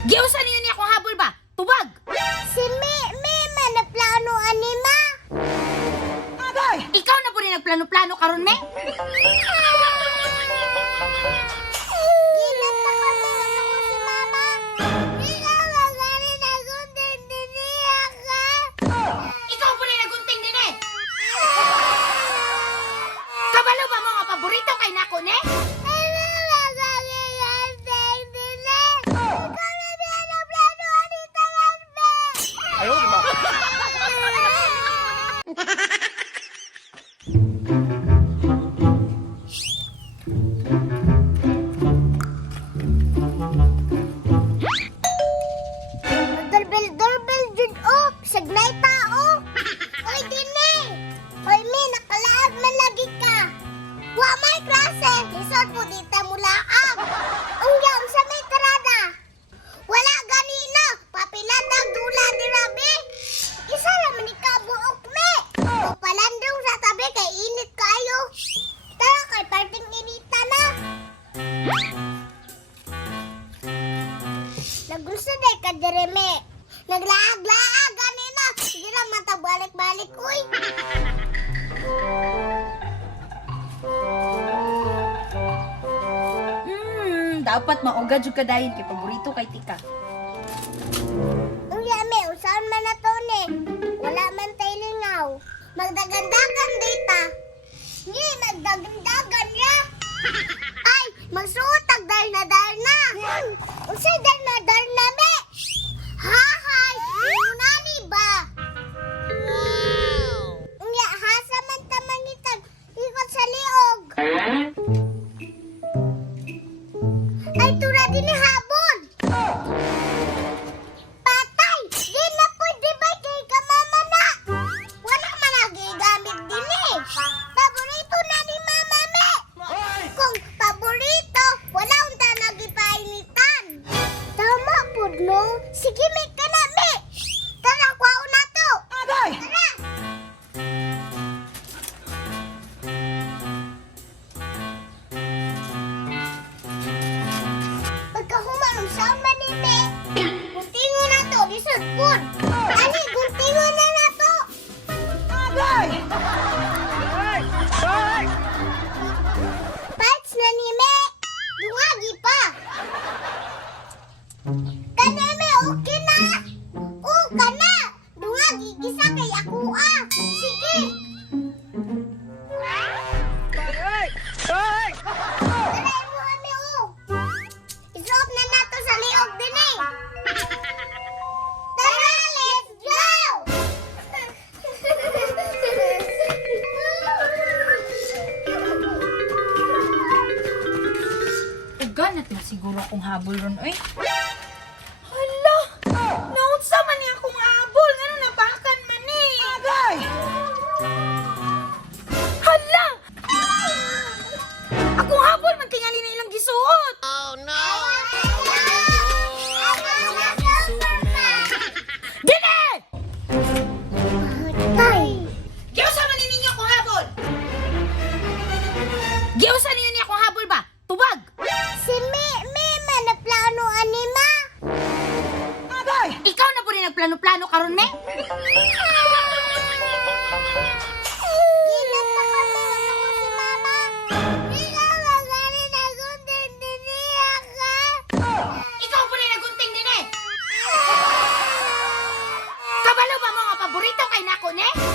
Giusan niyo niya akong habol ba? Tubag! Si Mi, Mi, manaplano anima. Agay! Ikaw na po rin nagplano-plano karon me? Gilat na kami, ano ko si Mama. Ikaw ako din diniya ka. Ikaw po rin nagunting din eh! Kabalo ba mo nga paborito kay nako ne? Ayaw, di ba? Doorbell, doorbell, Jud, oh. Sagnay tao. Direme. Naglaag-laag ganina. Sige lang mata balik-balik uy. Hmm, dapat maugad jud ka dayon kay paborito kay tika. Uy, ame, usahan man na to ni. Wala man tayo lingaw. Magdagandagan Kaneme, okay na. Oo, ka na. Dungagi, gisa kay ako ah. Sige. Agay! Agay! Tarayin mo kami oh. Isuot na nato sa liog din eh. Tara, let's go! Uganat na siguro akong habol ron oy. Hala! Akong habol man tingali na ilang gisuot. Dine! Tay! Giusa man ninyo akong habol. Giusa ninyo niya akong habol ba? Tubag! Si Mi, Mi, manaplano anima. Agay! Ikaw na po rin nagplano-plano karon me? Nako ne?